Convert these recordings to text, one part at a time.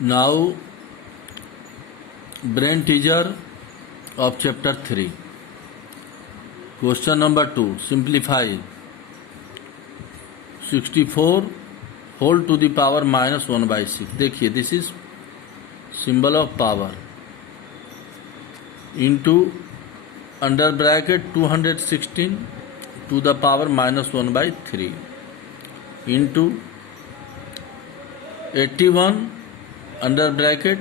Now, brain teaser of chapter 3. Question number 2. Simplify. 64 whole to the power minus 1 by 6. देखिए, this is symbol of power into under bracket 216 to the power minus 1 by 3 into 81 under bracket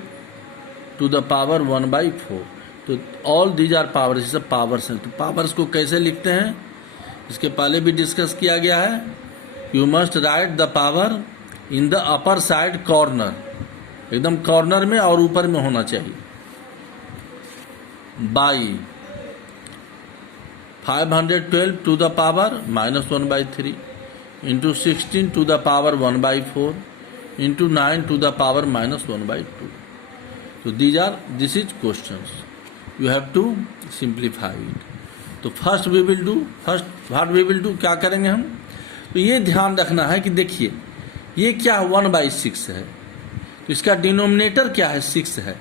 to the power 1 by 4. तो all these are powers, ये सब powers हैं. तो powers को कैसे लिखते हैं, इसके पहले भी डिस्कस किया गया है. You must write the power in the upper side corner, एकदम कॉर्नर में और ऊपर में होना चाहिए. By 512 to the power minus 1 by 3 into 16 to the power 1 by 4 into 9 to the power minus 1 by 2. So this is questions. You have to simplify it. तो first what we will do, क्या करेंगे हम. तो ये ध्यान रखना है कि देखिए ये क्या 1 by 6 है, तो इसका डिनोमिनेटर क्या है, 6 है.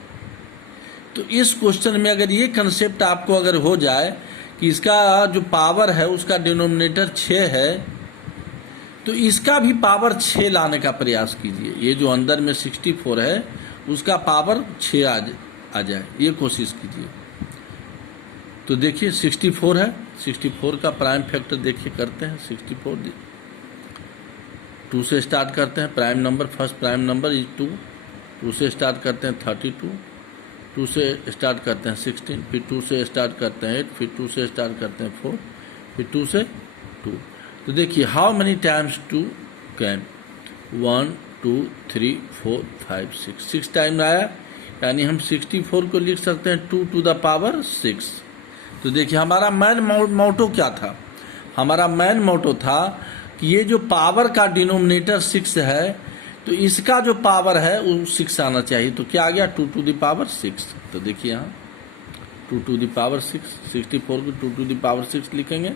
तो इस क्वेश्चन में अगर ये कंसेप्ट आपको अगर हो जाए कि इसका जो पावर है उसका डिनोमिनेटर 6 है, तो इसका भी पावर 6 लाने का प्रयास कीजिए. ये जो अंदर में 64 है उसका पावर 6 आ जाए, ये कोशिश कीजिए. तो देखिए 64 है, 64 का प्राइम फैक्टर देखिए करते हैं. 64 2 से स्टार्ट करते हैं. Prime number, first prime number is 2 से स्टार्ट करते हैं 32, 2 से स्टार्ट करते हैं 16, फिर 2 से स्टार्ट करते हैं 8, फिर 2 से स्टार्ट करते हैं 4, फिर 2 से 2. तो देखिए how many times 2 can 1 2 3 4 5 6 time आया, यानी हम 64 को लिख सकते हैं 2 to the power 6. तो देखिए हमारा मेन मोटो क्या था, हमारा मेन मोटो था कि ये जो पावर का डिनोमिनेटर 6 है तो इसका जो पावर है वो 6 आना चाहिए. तो क्या आ गया 2 to the power 6. तो देखिए यहाँ 2 to the power 6, 64 को 2 to the power 6 लिखेंगे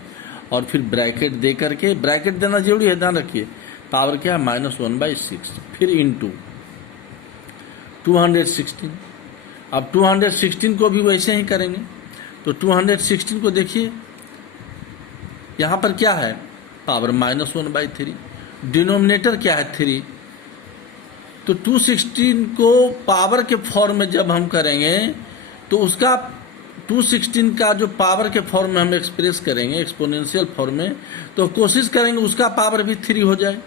और फिर ब्रैकेट दे करके, ब्रैकेट देना जरूरी है, ध्यान रखिए. पावर क्या है माइनस 1 by 6, फिर इंटू 216. अब 216 को भी वैसे ही करेंगे. तो 216 को देखिए यहाँ पर क्या है, पावर माइनस 1 by 3, डिनोमिनेटर क्या है 3. तो 216 को पावर के फॉर्म में जब हम करेंगे तो उसका 216 का जो पावर के फॉर्म में हम एक्सप्रेस करेंगे एक्सपोनेंशियल फॉर्म में, तो कोशिश करेंगे उसका पावर भी 3 हो जाए.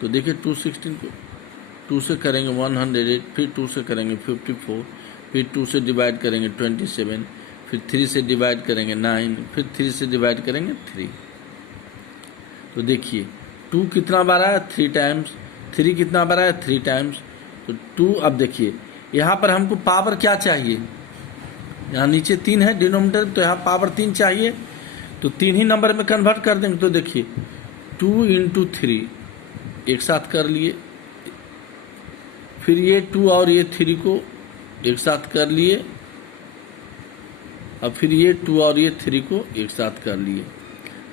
तो देखिए 216 को 2 से करेंगे 108, फिर 2 से करेंगे 54, फिर 2 से डिवाइड करेंगे 27, फिर 3 से डिवाइड करेंगे 9, फिर 3 से डिवाइड करेंगे 3. तो देखिए 2 कितना बार आया 3 टाइम्स, 3 कितना बार आया 3 टाइम्स. तो 2, अब देखिए यहाँ पर हमको पावर क्या चाहिए, यहाँ नीचे 3 है डिनोमिनेटर, तो यहाँ पावर 3 चाहिए. तो 3 ही नंबर में कन्वर्ट कर देंगे. तो देखिए 2 into 3 एक साथ कर लिए, फिर ये 2 और ये 3 को एक साथ कर लिए, अब फिर ये 2 और ये 3 को एक साथ कर लिए.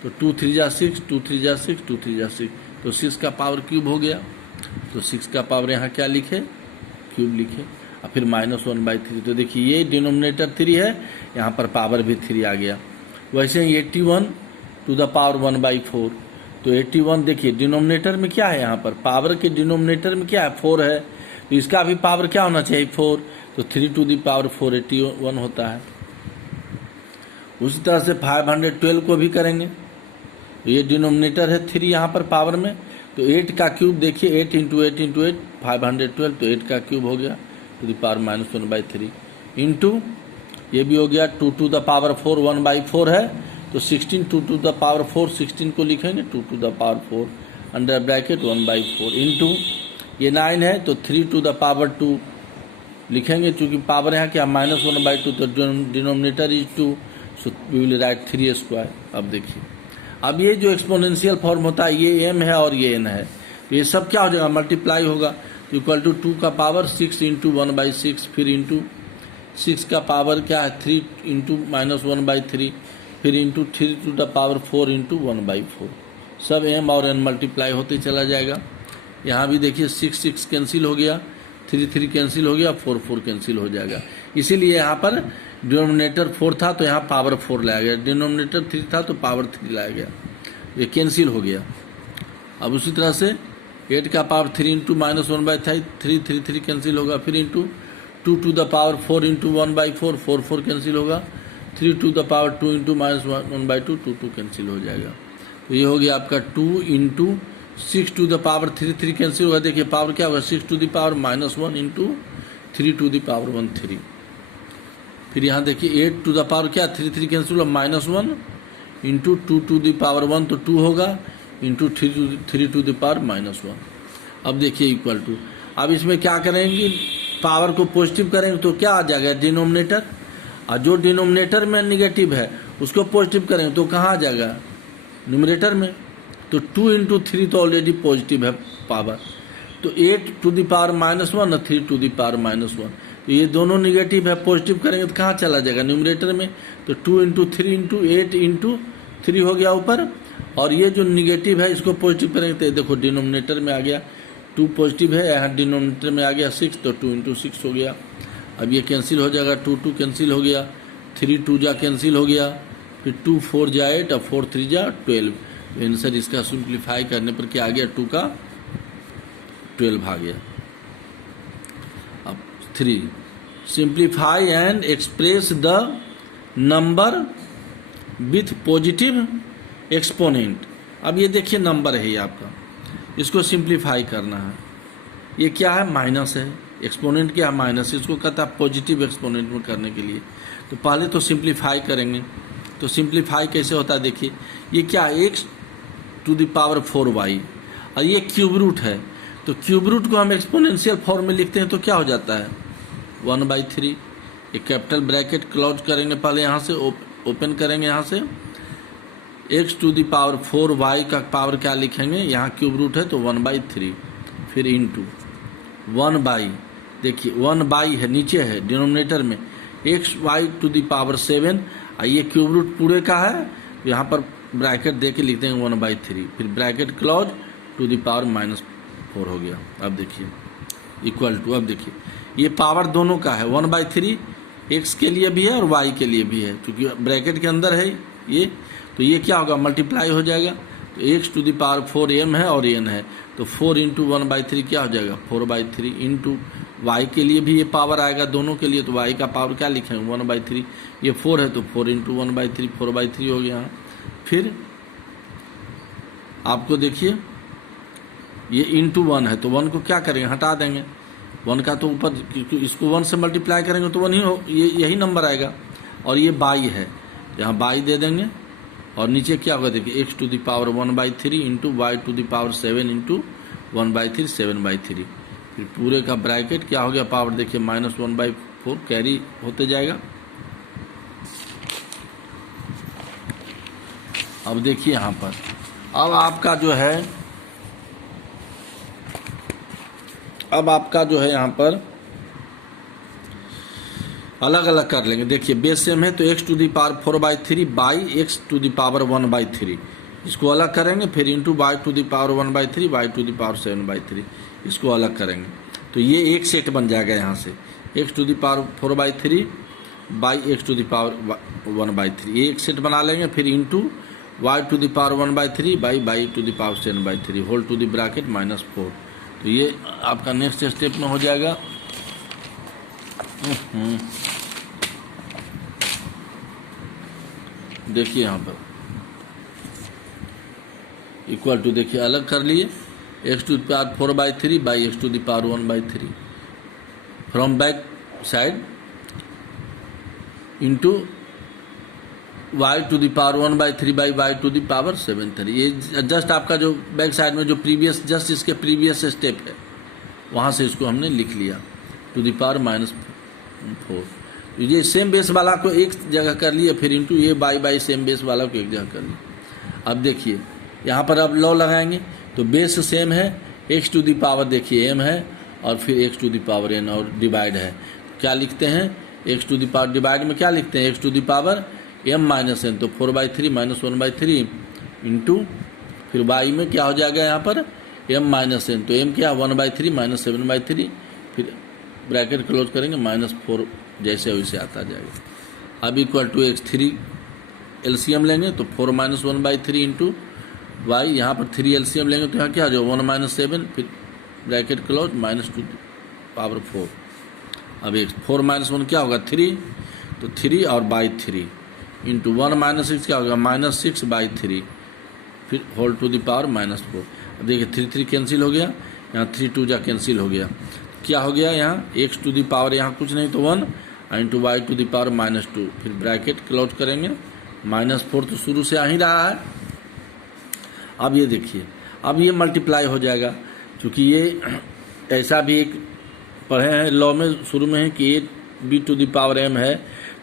तो 2 3 जा 6, 2 3 जा 6, 2 3 जा 6, तो 6 का पावर क्यूब हो गया. तो 6 का पावर यहाँ क्या लिखे, क्यूब लिखे, और फिर माइनस 1 by 3. तो देखिए ये डिनोमिनेटर 3 है, यहाँ पर पावर भी 3 आ गया. वैसे ही 81 to the power 1 by 4. तो 81 देखिए डिनोमिनेटर में क्या है, यहाँ पर पावर के डिनोमिनेटर में क्या है 4 है, तो इसका भी पावर क्या होना चाहिए 4. तो 3 to the power 4 81 होता है. उसी तरह से 512 को भी करेंगे. तो ये डिनोमिनेटर है 3 यहाँ पर पावर में, तो 8 का क्यूब देखिए 8 into 8 into 8 512, तो 8 का क्यूब हो गया to the power minus 1 by 3 into ये भी हो गया 2 to the power 4 1 by 4 है, तो 16 2 to the power 4 16 को लिखेंगे 2 to the power 4 under bracket 1 by 4 into ये 9 है, तो 3 to the power 2 लिखेंगे, चूंकि पावर यहाँ क्या माइनस 1 by 2, तो denominator is 2, so we will write 3 square. अब देखिए अब ये जो एक्सपोनेंशियल फॉर्म होता है ये m है और ये n है, तो ये सब क्या हो जाएगा मल्टीप्लाई होगा. इक्वल टू 2 का पावर 6 इंटू 1 by 6, फिर इंटू 6 का पावर क्या है 3 इंटू माइनस 1 by 3, फिर into 3 to the power 4 into 1 by 4. सब m और n मल्टीप्लाई होते चला जाएगा. यहाँ भी देखिए 6 6 कैंसिल हो गया, 3 3 कैंसिल हो गया, 4 4 कैंसिल हो जाएगा। इसीलिए यहाँ पर डिनोमिनेटर 4 था तो यहाँ पावर 4 लाया गया, डिनोमिनेटर 3 था तो पावर 3 लाया गया, ये कैंसिल हो गया। अब उसी तरह से 8 का पावर 3 इंटू -1/3 3 3 3 कैंसिल होगा, फिर into 2 to the power 4 into 1/4 4 4 cancel होगा, 3 to the power 2 into -1/2 2 2 cancel हो जाएगा। तो ये हो गया आपका 2 into 6 to the power 3 3 cancel होगा। देखिए पावर क्या होगा, 6 to the power -1 into 3 to the power 1 3। फिर यहाँ देखिए 8 टू द पावर क्या 3 3 कैंसिल होगा, -1 इंटू 2 टू द पावर 1 तो 2 होगा, इंटू 3 टू द पावर -1। अब देखिए इक्वल टू, अब इसमें क्या करेंगे, पावर को पॉजिटिव करेंगे तो क्या आ जाएगा डिनोमिनेटर, और जो डिनोमिनेटर में नेगेटिव है उसको पॉजिटिव करेंगे तो कहाँ आ जाएगा न्यूमरेटर में। तो 2 इंटू 3 तो ऑलरेडी पॉजिटिव है पावर, तो 8 टू द पावर -1 और 3 टू द पावर -1, तो ये दोनों निगेटिव है, पॉजिटिव करेंगे तो कहाँ चला जाएगा न्यूमरेटर में। तो 2 इंटू 3 इंटू 8 इंटू 3 हो गया ऊपर, और ये जो निगेटिव है इसको पॉजिटिव करेंगे तो देखो डिनोमिनेटर में आ गया 2 पॉजिटिव है, यहाँ डिनोमिनेटर में आ गया 6 तो 2 इंटू 6 हो गया। अब ये कैंसिल हो जाएगा, 2 2 कैंसिल हो गया, 3 2 जा कैंसिल हो गया, फिर 2 4 जा 8 और 4 3 जा 12। तो आंसर इसका सिंप्लीफाई करने पर क्या आ गया, 2 का 12 आ गया। अब 3 simplify and express the number with positive exponent. अब ये देखिए नंबर है ये आपका, इसको सिंप्लीफाई करना है। ये क्या है, माइनस है, एक्सपोनेंट क्या है माइनस, इसको कहता है पॉजिटिव एक्सपोनेंट में करने के लिए। तो पहले तो सिंप्लीफाई करेंगे, तो सिंप्लीफाई कैसे होता है देखिए, ये क्या है x to the power 4y, और ये क्यूब रूट है, तो क्यूब रूट को हम एक्सपोनेंशियल फॉर्म में लिखते हैं तो क्या हो जाता है 1/3। एक कैपिटल ब्रैकेट क्लोज करेंगे, पहले यहाँ से ओपन करेंगे, यहाँ से x to the power 4y का पावर क्या लिखेंगे, यहाँ क्यूब रूट है तो 1/3, फिर इंटू 1/, देखिए 1/, है नीचे है डिनोमिनेटर में, xy टू द पावर 7, ये क्यूब रूट पूरे का है तो यहाँ पर ब्रैकेट दे के लिखते हैं 1/3, फिर bracket close to the power -4 हो गया। अब देखिए इक्वल टू, अब देखिए ये पावर दोनों का है, 1/3 x के लिए भी है और y के लिए भी है, क्योंकि ब्रैकेट के अंदर है ये, तो ये क्या होगा मल्टीप्लाई हो जाएगा। तो x to the power 4m है और n है, तो 4 इंटू 1/3 क्या हो जाएगा 4/3, इंटू y के लिए भी ये पावर आएगा दोनों के लिए, तो y का पावर क्या लिखेंगे 1/3, ये 4 है तो 4 इंटू 1/3 4/3 हो गया। फिर आपको देखिए ये इंटू 1 है तो 1 को क्या करेंगे हटा देंगे, 1 का तो ऊपर, इसको 1 से मल्टीप्लाई करेंगे तो 1 ही हो, ये यही नंबर आएगा। और ये बाई है, यहाँ बाई दे देंगे, और नीचे क्या होगा देखिए x to the power 1/3 into Y to the power 7 into 1/3 7/3, फिर पूरे का ब्रैकेट क्या हो गया, पावर देखिए -1/4 कैरी होते जाएगा। अब देखिए यहाँ पर, अब आपका जो है यहाँ पर अलग अलग कर लेंगे। देखिए बेस सेम है तो x to the power 4/3 by x to the power 1/3, इसको अलग करेंगे, फिर into Y to the power 1/3 Y to the power 7/3, इसको अलग करेंगे तो ये एक सेट बन जाएगा। यहाँ से x to the power 4/3 by x to the power 1/3, ये एक सेट बना लेंगे, फिर into Y to the power 1/3 by Y to the power 7/3 whole to the bracket -4। तो ये आपका नेक्स्ट स्टेप में हो जाएगा। देखिए यहाँ पर इक्वल टू, देखिए अलग कर लिए, x to the power 4/3 by x to the power 1/3 from back side into y to the power 1/3 by y to the power 7/3। ये जस्ट आपका जो बैक साइड में जो प्रीवियस, जस्ट इसके प्रीवियस स्टेप है, वहाँ से इसको हमने लिख लिया टू द पावर -4। ये सेम बेस वाला को एक जगह कर लिए, फिर इंटू ये बाई सेम बेस वाला को एक जगह कर लिया। अब देखिए यहाँ पर अब लॉ लगाएंगे, तो बेस सेम है, x टू द पावर देखिए m है और फिर x to the power n और डिवाइड है, क्या लिखते हैं x to the power, divide में क्या लिखते हैं x to the power m -n, तो 4/3 -1/3 इंटू फिर y में क्या हो जाएगा यहाँ पर m माइनस n, तो m क्या 1/3 माइनस 7/3, फिर ब्रैकेट क्लोज करेंगे -4 जैसे वैसे आता जाएगा। अब इक्वल टू x3 एलसीएम लेंगे तो 4 माइनस 1/3 इंटू वाई, यहाँ पर 3 एलसीएम लेंगे तो यहाँ क्या आ जाएगा 1 माइनस 7, फिर ब्रैकेट क्लोज -2⁴। अब 4 माइनस 1 क्या होगा 3, तो 3 और बाई 3 इंटू 1 माइनस 6 क्या होगा -6/3, फिर होल टू द पावर -4। अब देखिए 3 3 कैंसिल हो गया, यहाँ 3 2 जा कैंसिल हो गया, क्या हो गया यहाँ x टू द पावर यहाँ कुछ नहीं तो 1 into Y to the power -2, फिर ब्रैकेट क्लोज करेंगे -4 तो शुरू से आ ही रहा है। अब ये देखिए, अब ये मल्टीप्लाई हो जाएगा, क्योंकि ये ऐसा भी एक पढ़े हैं लॉ में शुरू में है कि a b to the power m है,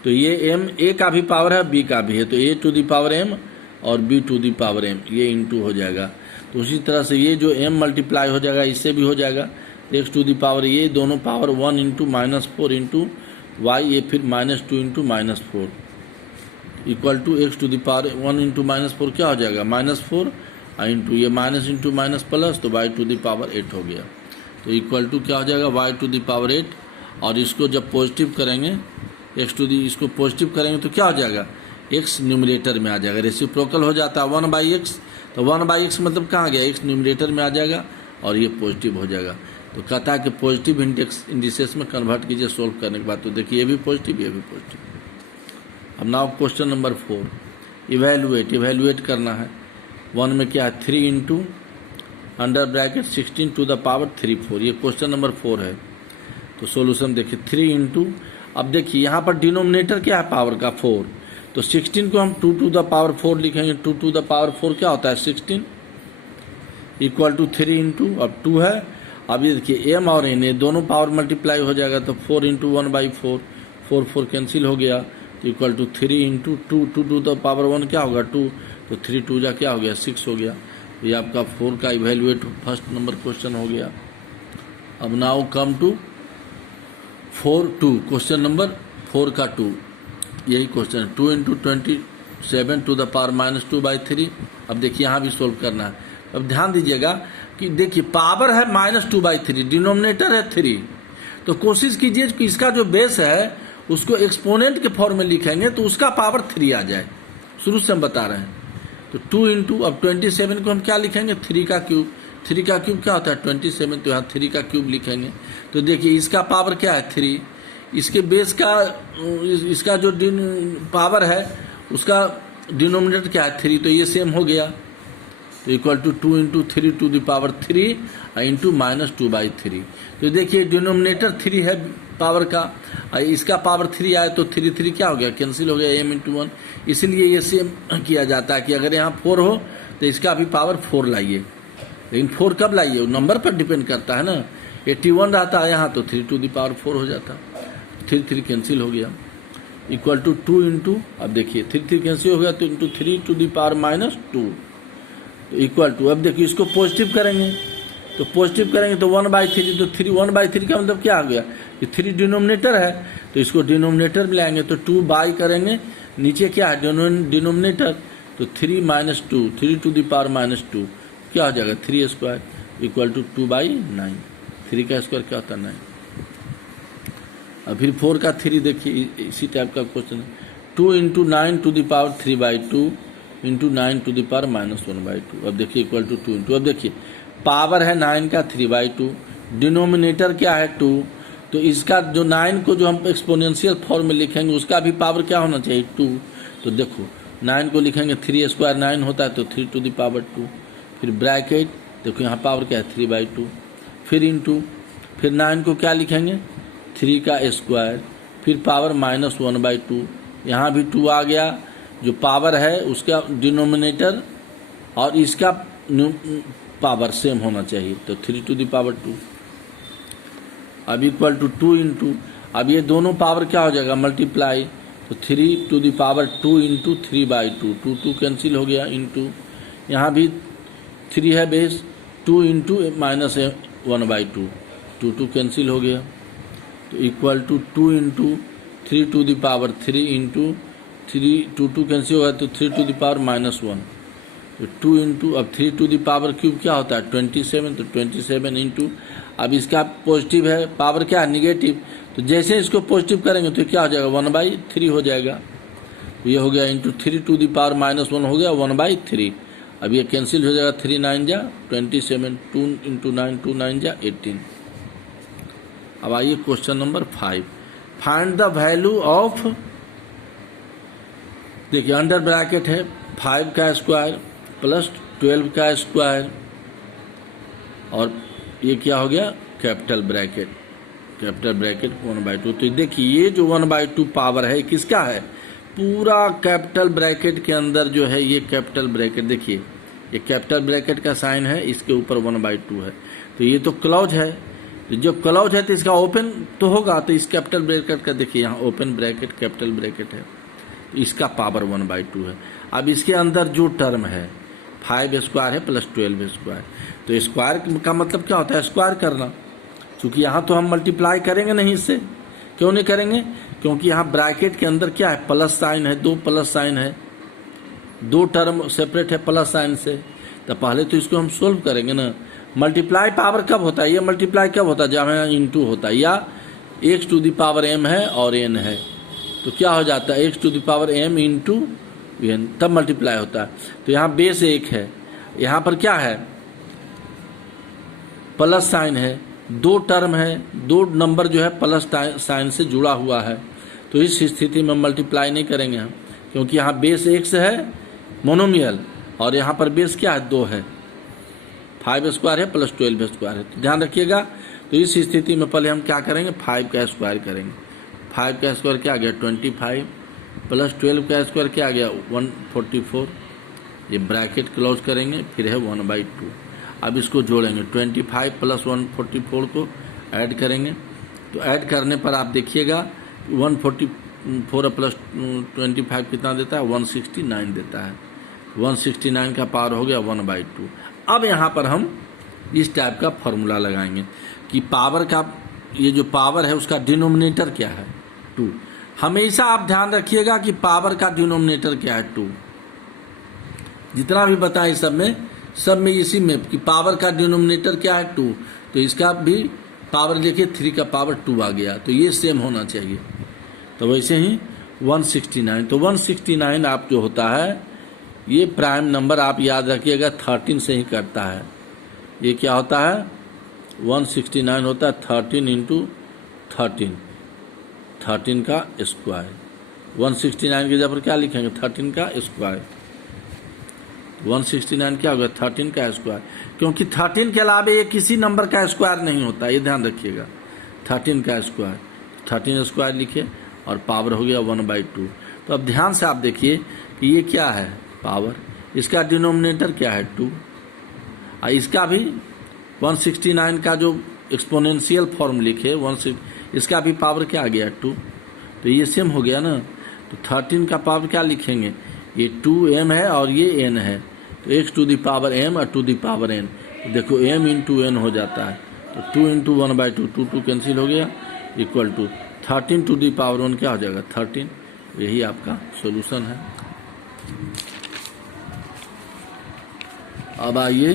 तो ये m a का भी पावर है b का भी है, तो a to the power m और b to the power m ये इंटू हो जाएगा। तो उसी तरह से ये जो m मल्टीप्लाई हो जाएगा इससे भी हो जाएगा x टू द पावर, ये दोनों पावर 1 इंटू -4 इंटू वाई, ये फिर -2 into -4 equal to x to the power 1 into -4 क्या हो जाएगा -4 इंटू ये माइनस इंटू माइनस प्लस, तो y टू द पावर 8 हो गया। तो इक्वल टू क्या हो जाएगा y टू द पावर 8, और इसको जब पॉजिटिव करेंगे x टू दी, इसको पॉजिटिव करेंगे तो क्या हो जाएगा x न्यूमरेटर में आ जाएगा, रेसिप्रोकल हो जाता है 1/x, तो 1/x मतलब कहाँ गया x न्यूमरेटर में आ जाएगा और ये पॉजिटिव हो जाएगा। तो कहता है कि पॉजिटिव इंडिसेस में कन्वर्ट कीजिए सोल्व करने के बाद, तो देखिए ये भी पॉजिटिव ये भी पॉजिटिव। अब नाउ क्वेश्चन नंबर 4, इवेलुएट करना है। 1 में क्या है 3 into under bracket 16 to the power 3 4, ये क्वेश्चन नंबर 4 है। तो सॉल्यूशन देखिए 3 इंटू, अब देखिए यहाँ पर डिनोमिनेटर क्या है पावर का 4, तो 16 को हम 2 टू द पावर 4 लिखेंगे, 2 टू द पावर 4 क्या होता है 16 इक्वल टू 3 इंटू, अब 2 है, अब ये देखिए m और n ये दोनों पावर मल्टीप्लाई हो जाएगा, तो 4 इंटू 1/4, 4 4 कैंसिल हो गया, तो equal to 3 into 2 to the power 1 क्या होगा 2, तो 3 2 जा क्या हो गया 6 हो गया। तो ये आपका 4 का इवेलुएट फर्स्ट नंबर क्वेश्चन हो गया। अब now come to 4 question number 4 का 2, यही क्वेश्चन है 2 इंटू 27 टू द पावर -2/3। अब देखिए यहाँ भी सोल्व करना है। अब ध्यान दीजिएगा कि देखिए पावर है -2/3, डिनोमिनेटर है 3, तो कोशिश कीजिए कि इसका जो बेस है उसको एक्सपोनेंट के फॉर्म में लिखेंगे तो उसका पावर 3 आ जाए, शुरू से हम बता रहे हैं। तो 2 इंटू, अब 27 को हम क्या लिखेंगे 3 का क्यूब, 3 का क्यूब क्या होता है 27, तो यहाँ 3 का क्यूब लिखेंगे। तो देखिए इसका पावर क्या है 3, इसके बेस का इसका जो पावर है उसका डिनोमिनेटर क्या है 3, तो ये सेम हो गया। तो equal to 2 into 3 to the power 3 into -2/3। तो देखिए डिनोमिनेटर 3 है पावर का, इसका पावर 3 आया तो 3 3 क्या हो गया कैंसिल हो गया m इंटू 1, इसलिए ये सेम किया जाता है कि अगर यहाँ 4 हो तो इसका भी पावर 4 लाइए, लेकिन 4 कब लाइए नंबर पर डिपेंड करता है ना, 81 रहता है यहाँ तो 3 टू द पावर 4 हो जाता, 3 3 कैंसिल हो गया, इक्वल टू 2 इंटू, अब देखिए 3 3 कैंसिल हो गया तो इंटू 3 टू द पावर -2, तो इक्वल टू, अब देखिए इसको पॉजिटिव करेंगे, तो पॉजिटिव करेंगे तो 1/3, तो 3 1/3 का मतलब क्या आ गया कि 3 डिनोमिनेटर है, तो इसको डिनोमिनेटर में लाएंगे तो 2 बाई करेंगे, नीचे क्या है डिनोमिनेटर, तो 3 -2, 3 टू द पावर -2 क्या हो जाएगा 3 स्क्वायर इक्वल टू 2/9, 3 का स्क्वायर क्या होता है 9। अब फिर 4 का 3 देखिए इसी टाइप का क्वेश्चन है, 2 into 9 to the power 3/2 into 9 to the power -1/2। अब देखिए इक्वल टू 2 इंटू, अब देखिए पावर है 9 का 3/2, डिनोमिनेटर क्या है 2, तो इसका जो 9 को जो हम एक्सपोनेंशियल फॉर्म में लिखेंगे उसका भी पावर क्या होना चाहिए 2, तो देखो 9 को लिखेंगे 3 स्क्वायर 9 होता है तो 3 टू द पावर 2, फिर ब्रैकेट देखो यहाँ पावर क्या है 3/2, फिर इंटू, फिर 9 को क्या लिखेंगे 3 का स्क्वायर, फिर पावर -1/2, यहाँ भी 2 आ गया, जो पावर है उसका डिनोमिनेटर और इसका पावर सेम होना चाहिए, तो 3 टू द पावर 2, अब इक्वल टू 2 इंटू, अब ये दोनों पावर क्या हो जाएगा मल्टीप्लाई, तो 3 to the power 2 into 3/2, 2 2 cancel हो गया, इंटू यहाँ भी 3 है बेस, 2 इंटू -1/2, 2 2 कैंसिल हो गया, तो equal to 2 into 3 to the power 3 into 3 2 2 cancel होगा तो 3 टू द पावर -1, तो 2 इंटू, अब 3 टू द पावर क्यूब क्या होता है 27, तो 27 इंटू, अब इसका पॉजिटिव है, पावर क्या है निगेटिव, तो जैसे इसको पॉजिटिव करेंगे तो क्या हो जाएगा 1/3 हो जाएगा। तो ये हो गया इंटू 3 टू द पावर -1 हो गया 1/3। अब ये कैंसिल हो जाएगा, 3 9 जा 27, 2 इंटू 9 2 9 जा 18। अब आइए question number 5, find the value of, देखिए अंडर ब्रैकेट है 5 का स्क्वायर प्लस 12 का स्क्वायर, और ये क्या हो गया कैपिटल ब्रैकेट 1/2। तो देखिए ये जो 1/2 पावर है किसका है, पूरा कैपिटल ब्रैकेट के अंदर जो है ये कैपिटल ब्रैकेट, देखिए ये कैपिटल ब्रैकेट का साइन है, इसके ऊपर 1/2 है। तो ये तो क्लोज है, तो जब क्लोज है तो इसका ओपन तो होगा, तो इस कैपिटल ब्रैकेट का देखिए यहाँ ओपन ब्रैकेट कैपिटल ब्रैकेट है, तो इसका पावर 1/2 है। अब इसके अंदर जो टर्म है 5 स्क्वायर है प्लस 12 स्क्वायर, तो स्क्वायर का मतलब क्या होता है स्क्वायर करना, क्योंकि यहाँ तो हम मल्टीप्लाई करेंगे नहीं इससे, क्यों नहीं करेंगे, क्योंकि यहाँ ब्रैकेट के अंदर क्या है प्लस साइन है, 2 प्लस साइन है, 2 टर्म सेपरेट है प्लस साइन से, तो पहले तो इसको हम सोल्व करेंगे ना। मल्टीप्लाई पावर कब होता है, ये मल्टीप्लाई कब होता है जब यहाँ इंटू होता है, या x to the power m है और n है, तो क्या हो जाता है x to the power m into n, तब मल्टीप्लाई होता है। तो यहाँ बेस 1 है, यहाँ पर क्या है प्लस साइन है, 2 टर्म है, 2 नंबर जो है प्लस साइन से जुड़ा हुआ है, तो इस स्थिति में मल्टीप्लाई नहीं करेंगे हम, क्योंकि यहाँ बेस 1 से है मोनोमियल, और यहाँ पर बेस क्या है 2 है, 5 स्क्वायर है प्लस 12 स्क्वायर है, तो ध्यान रखिएगा। तो इस स्थिति में पहले हम क्या करेंगे 5 का स्क्वायर करेंगे, 5 का स्क्वायर क्या आ गया 25 प्लस 12 का स्क्वायर क्या आ गया 144, ये ब्रैकेट क्लोज करेंगे, फिर है 1/2। अब इसको जोड़ेंगे 25 प्लस 144 को ऐड करेंगे, तो ऐड करने पर आप देखिएगा 144 प्लस 25 कितना देता है 169 देता है, 169 का पावर हो गया 1/2। अब यहाँ पर हम इस टाइप का फॉर्मूला लगाएंगे कि पावर का, ये जो पावर है उसका डिनोमिनेटर क्या है 2। हमेशा आप ध्यान रखिएगा कि पावर का डिनोमिनेटर क्या है 2, जितना भी बताएं सब में इसी में कि पावर का डिनोमिनेटर क्या है 2, तो इसका भी पावर देखिए 3 का पावर 2 आ गया, तो ये सेम होना चाहिए। तो वैसे ही 169, तो 169 आप जो होता है ये प्राइम नंबर आप याद रखिएगा 13 से ही करता है, ये क्या होता है 169 होता है 13 इंटू 13 का स्क्वायर, 169 की जगह पर क्या लिखेंगे 13 का स्क्वायर, 169 क्या होगा 13 का स्क्वायर, क्योंकि 13 के अलावा ये किसी नंबर का स्क्वायर नहीं होता, ये ध्यान रखिएगा 13 का स्क्वायर, 13 स्क्वायर लिखे और पावर हो गया 1/2। तो अब ध्यान से आप देखिए कि ये क्या है पावर, इसका डिनोमिनेटर क्या है 2, और इसका भी 169 का जो एक्सपोनेंशियल फॉर्म लिखे 16, इसका भी पावर क्या आ गया 2, तो ये सेम हो गया ना। तो 13 का पावर क्या लिखेंगे, ये 2m है और ये n है, तो x to the power m और टू द पावर n, तो देखो m इंटू n हो जाता है, तो 2 इंटू 1/2, 2 कैंसिल हो गया, equal to 13 to the power 1 क्या हो जाएगा 13, यही आपका सॉल्यूशन है। अब आइए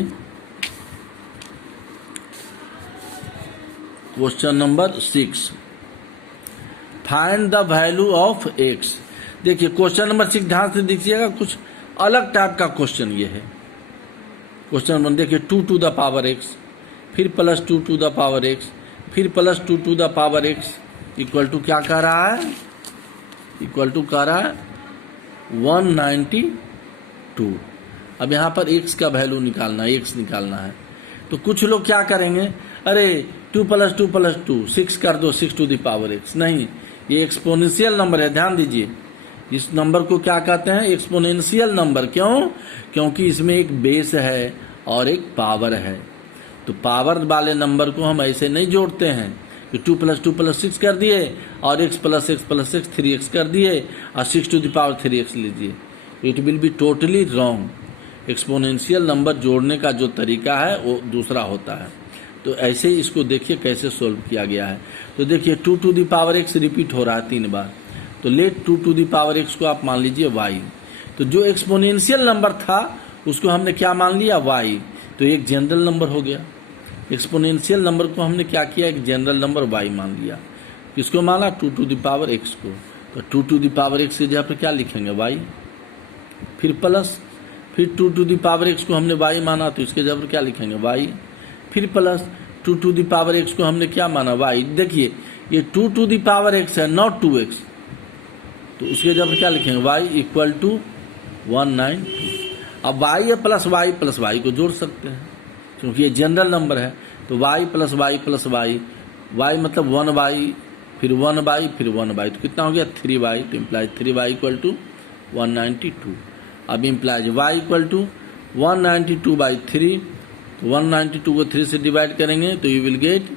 question number 6, find the value of x। देखिए क्वेश्चन नंबर 6 ध्यान से देखिएगा, कुछ अलग टाइप का क्वेश्चन ये है। क्वेश्चन नंबर देखिए 2 टू द पावर x, फिर plus 2 to the power x, फिर plus 2 to the power x, equal to क्या कह रहा है, इक्वल टू कह रहा है 192। अब यहाँ पर x का वैल्यू निकालना है, x निकालना है, तो कुछ लोग क्या करेंगे, अरे 2 प्लस 2 प्लस 2 6 कर दो 6 टू द पावर x, नहीं, ये एक्सपोनेंशियल नंबर है, ध्यान दीजिए। इस नंबर को क्या कहते हैं एक्सपोनेंशियल नंबर, क्यों, क्योंकि इसमें एक बेस है और एक पावर है, तो पावर वाले नंबर को हम ऐसे नहीं जोड़ते हैं कि 2 प्लस 2 प्लस 6 कर दिए और x plus x plus 6 3x कर दिए और 6 टू द पावर 3x लीजिए, it will be totally wrong. Exponential number जोड़ने का जो तरीका है वो दूसरा होता है। तो ऐसे ही इसको देखिए कैसे सोल्व किया गया है। तो देखिए 2 to the power x repeat हो रहा है 3 बार, तो let 2 to the power x को आप मान लीजिए y। तो जो एक्सपोनेंशियल नंबर था उसको हमने क्या मान लिया, y। तो एक जनरल नंबर हो गया। एक्सपोनेंशियल नंबर को हमने क्या किया, एक जनरल नंबर y मान लिया। किसको माना, 2 टू द पावर x को। तो 2 टू द पावर x की जगह पर क्या लिखेंगे, y। फिर प्लस, फिर 2 टू द पावर x को हमने y माना, तो इसके जगह पर क्या लिखेंगे, y। फिर plus 2 to the power x को हमने क्या माना, y। देखिए ये 2 टू द पावर x है, नॉट 2x, तो उसके जगह पर क्या लिखेंगे, y इक्वल टू 192। अब y प्लस y को जोड़ सकते हैं क्योंकि ये जनरल नंबर है। तो y प्लस y, y मतलब 1y, फिर 1y, फिर 1y, तो कितना हो गया 3y। तो इम्प्लाइज 3y इक्वल टू 192। अब इम्प्लाइज y इक्वल टू 192/3, तो 192 को 3 से डिवाइड करेंगे तो यू विल गेट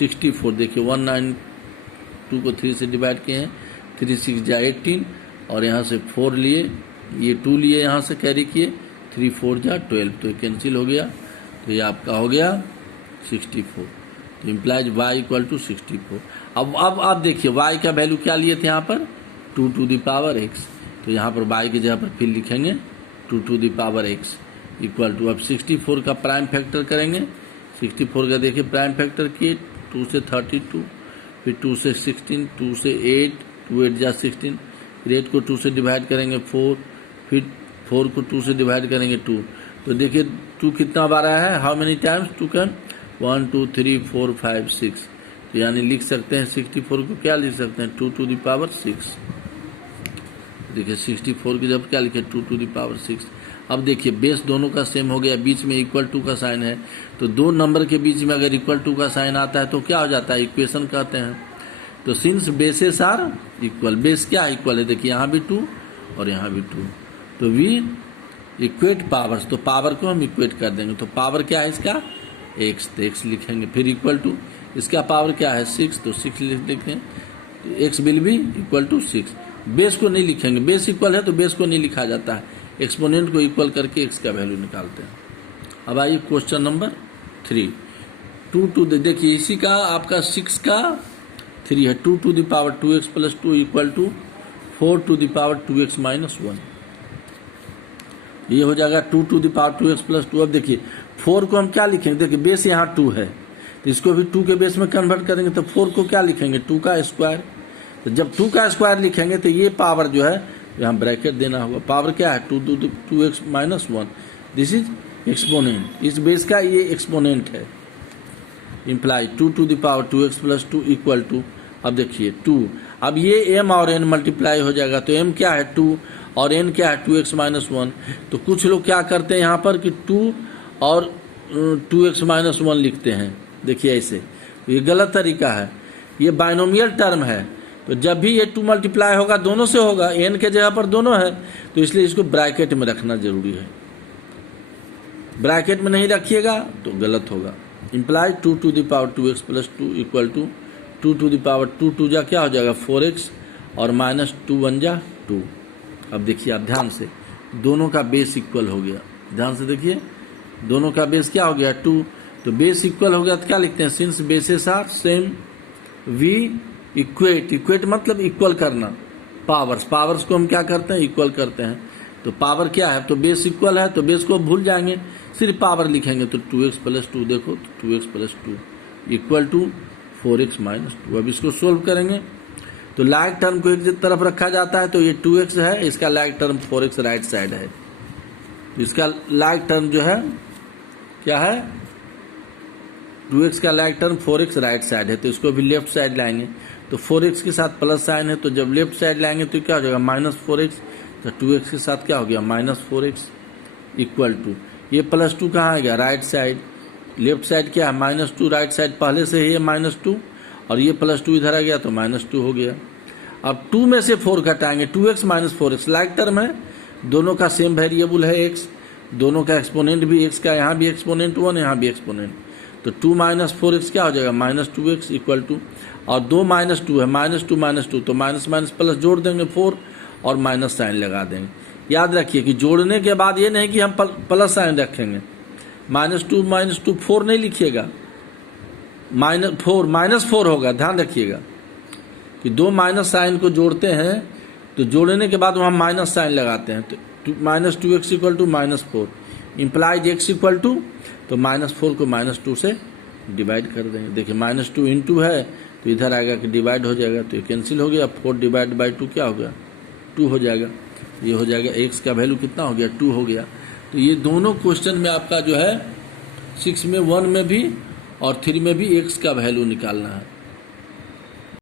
64। देखिए 192 को 3 से डिवाइड किए हैं, 3 6 जा 18, और यहाँ से 4 लिए, ये 2 लिए, यहाँ से कैरी किए, 3 4 जा 12, तो कैंसिल हो गया। तो ये आपका हो गया 64। तो इम्प्लाइज y इक्वल टू 64। अब आप देखिए y का वैल्यू क्या लिए थे यहाँ पर, 2 टू द पावर x। तो यहाँ पर y की जगह पर फिर लिखेंगे 2 to the power x equal to, अब 64 का प्राइम फैक्टर करेंगे। 64 का देखिए प्राइम फैक्टर किए, 2 से 32, फिर 2 से 16, 2 से 8, 2 8 जा 16, फिर 8 को 2 से डिवाइड करेंगे 4, फिर 4 को 2 से डिवाइड करेंगे 2। तो देखिए 2 कितना बार आया है, हाउ मेनी टाइम्स 2 कैन, 1 2 3 4 5 6। तो यानी लिख सकते हैं 64 को क्या लिख सकते हैं, 2 टू द पावर 6। देखिए 64 की जब क्या लिखे, 2 टू द पावर 6। अब देखिए बेस दोनों का सेम हो गया, बीच में इक्वल टू का साइन है, तो दो नंबर के बीच में अगर इक्वल टू का साइन आता है तो क्या हो जाता है, इक्वेशन कहते हैं। तो since bases are equal, base क्या इक्वल है, देखिए यहाँ भी 2 और यहाँ भी 2, तो वी इक्वेट पावर्स, तो पावर को हम इक्वेट कर देंगे। तो पावर क्या है इसका, x, तो x लिखेंगे, फिर इक्वल टू, इसका पावर क्या है 6, तो 6 लिखें, तो x will be equal to 6। Base को नहीं लिखेंगे, बेस इक्वल है तो बेस को नहीं लिखा जाता है, एक्सपोनेंट को इक्वल करके x का वैल्यू निकालते हैं। अब आइए क्वेश्चन नंबर 3, 2 टू द, देखिए इसी का आपका 6 का 3 है, 2 to the power 2x plus 2 equal to 4 to the power 2x minus 1। ये हो जाएगा 2 to the power 2x plus 2। अब देखिए 4 को हम क्या लिखेंगे, देखिए बेस यहाँ 2 है, तो इसको भी 2 के बेस में कन्वर्ट करेंगे, तो 4 को क्या लिखेंगे, 2 का स्क्वायर। तो जब 2 का स्क्वायर लिखेंगे तो ये पावर जो है यहाँ ब्रैकेट देना होगा, पावर क्या है 2x minus 1, this is exponent, इस बेस का ये एक्सपोनेंट है। Imply 2 to the power 2x plus 2 equal to, अब देखिए 2, अब ये m और n मल्टीप्लाई हो जाएगा, तो m क्या है 2 और n क्या है 2x माइनस 1। तो कुछ लोग क्या करते हैं यहाँ पर कि 2 और 2x माइनस 1 लिखते हैं, देखिए ऐसे, ये गलत तरीका है, ये बाइनोमियल टर्म है, तो जब भी ये 2 मल्टीप्लाई होगा दोनों से होगा, n के जगह पर दोनों है, तो इसलिए इसको ब्रैकेट में रखना जरूरी है, ब्रैकेट में नहीं रखिएगा तो गलत होगा। Imply 2 to the power 2x plus 2 equal to 2 to the power 2 जा क्या हो जाएगा 4x और माइनस 2 1 जा 2। अब देखिए आप ध्यान से, दोनों का बेस इक्वल हो गया, ध्यान से देखिए दोनों का बेस क्या हो गया 2, तो बेस इक्वल हो गया तो क्या लिखते हैं, since bases are same we equate, equate मतलब इक्वल करना, पावर्स, पावर्स को हम क्या करते हैं इक्वल करते हैं। तो पावर क्या है, तो बेस इक्वल है तो बेस को भूल जाएंगे, सिर्फ पावर लिखेंगे, तो 2x प्लस 2, देखो तो 2x plus 2 equal to 4x minus 2। अब इसको सोल्व करेंगे तो लाइक टर्म को एक तरफ रखा जाता है, तो ये 2x है, इसका like term 4x right side है, तो इसका लाइक टर्म जो है क्या है 2x का like term 4x right side है, तो इसको भी लेफ्ट साइड लाएंगे, तो 4x के साथ प्लस साइन है, तो जब लेफ्ट साइड लाएंगे तो क्या हो जाएगा माइनस 4x, तो 2x के साथ क्या हो गया माइनस 4x इक्वल टू, ये प्लस 2 कहाँ आ गया राइट साइड, लेफ्ट साइड क्या है माइनस 2, राइट साइड पहले से ही है माइनस 2, और ये प्लस 2 इधर आ गया तो माइनस 2 हो गया। अब 2 में से 4 घटाएंगे, 2x minus 4x like term है, दोनों का सेम वेरिएबल है x, दोनों का एक्सपोनेंट भी x का, यहाँ भी एक्सपोनेंट 1 यहाँ भी एक्सपोनेंट, तो 2 माइनस 4x क्या हो जाएगा माइनस 2x इक्वल टू, और 2 माइनस 2 है, माइनस 2 माइनस 2, तो माइनस माइनस प्लस जोड़ देंगे 4 और माइनस साइन लगा देंगे। याद रखिए कि जोड़ने के बाद ये नहीं कि हम प्लस साइन रखेंगे, माइनस 2 4 नहीं लिखिएगा, माइनस 4 होगा, ध्यान रखिएगा कि दो माइनस साइन को जोड़ते हैं तो जोड़ने के बाद वहाँ माइनस साइन लगाते हैं, तो minus 2x equal to minus 4, implies x equal to, तो -4 को -2 से डिवाइड कर देंगे। देखिए -2 इंटू है तो इधर आएगा कि डिवाइड हो जाएगा, तो ये कैंसिल हो गया। 4 डिवाइड बाई 2 क्या हो गया? 2 हो जाएगा। ये हो जाएगा, x का वैल्यू कितना हो गया? 2 हो गया। तो ये दोनों क्वेश्चन में आपका जो है 6 में 1 में भी और 3 में भी x का वैल्यू निकालना है।